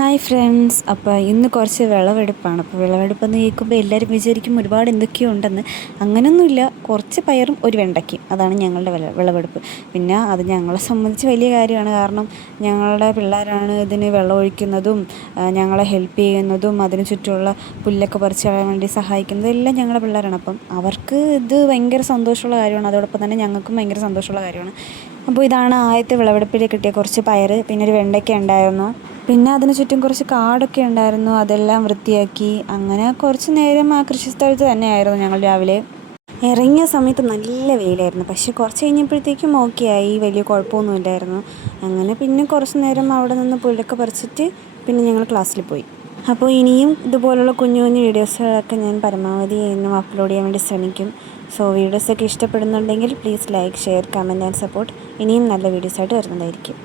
Hi friends, അപ്പോൾ ഇന്ന് കുറച്ച് വിളവെടുപ്പാണ്. അപ്പോൾ വിളവെടുപ്പെന്ന് കേൾക്കുമ്പോൾ എല്ലാവരും വിചാരിക്കും ഒരുപാട് എന്തൊക്കെയോ ഉണ്ടെന്ന്. അങ്ങനെയൊന്നുമില്ല, കുറച്ച് പയറും ഒരു വെണ്ടയ്ക്കയും, അതാണ് ഞങ്ങളുടെ വിളവെടുപ്പ്. പിന്നെ അത് ഞങ്ങളെ സംബന്ധിച്ച് വലിയ കാര്യമാണ്. കാരണം ഞങ്ങളുടെ പിള്ളേരാണ് ഇതിന് വെള്ളം ഒഴിക്കുന്നതും ഞങ്ങളെ ഹെൽപ്പ് ചെയ്യുന്നതും അതിന് ചുറ്റുമുള്ള പുല്ലൊക്കെ പറിച്ച് കളയാൻ വേണ്ടി സഹായിക്കുന്നതും എല്ലാം ഞങ്ങളുടെ പിള്ളേരാണ്. അപ്പം അവർക്ക് ഇത് ഭയങ്കര സന്തോഷമുള്ള കാര്യമാണ്. അതോടൊപ്പം തന്നെ ഞങ്ങൾക്കും ഭയങ്കര സന്തോഷമുള്ള കാര്യമാണ്. അപ്പോൾ ഇതാണ് ആദ്യത്തെ വിളവെടുപ്പിൽ കിട്ടിയ കുറച്ച് പയർ. പിന്നെ ഒരു വെണ്ടയ്ക്ക ഉണ്ടായിരുന്നു. പിന്നെ അതിന് ചുറ്റും കുറച്ച് കാടൊക്കെ ഉണ്ടായിരുന്നു, അതെല്ലാം വൃത്തിയാക്കി. അങ്ങനെ കുറച്ച് നേരം ആ കൃഷിസ്ഥലത്ത് തന്നെയായിരുന്നു ഞങ്ങൾ രാവിലെ. ഇറങ്ങിയ സമയത്ത് നല്ല വെയിലായിരുന്നു, പക്ഷേ കുറച്ച് കഴിഞ്ഞപ്പോഴത്തേക്കും ഓക്കെ ആയി, വലിയ കുഴപ്പമൊന്നുമില്ലായിരുന്നു. അങ്ങനെ പിന്നെ കുറച്ച് നേരം അവിടെ നിന്ന് പുല്ലൊക്കെ പറിച്ചിട്ട് പിന്നെ ഞങ്ങൾ ക്ലാസ്സിൽ പോയി. അപ്പോൾ ഇനിയും ഇതുപോലുള്ള കുഞ്ഞു കുഞ്ഞു വീഡിയോസുകളൊക്കെ ഞാൻ പരമാവധി എന്നും അപ്ലോഡ് ചെയ്യാൻ വേണ്ടി ശ്രമിക്കും. സോ വീഡിയോസൊക്കെ ഇഷ്ടപ്പെടുന്നുണ്ടെങ്കിൽ please like, share, comment and support. ഇനിയും നല്ല വീഡിയോസായിട്ട് വരുന്നതായിരിക്കും.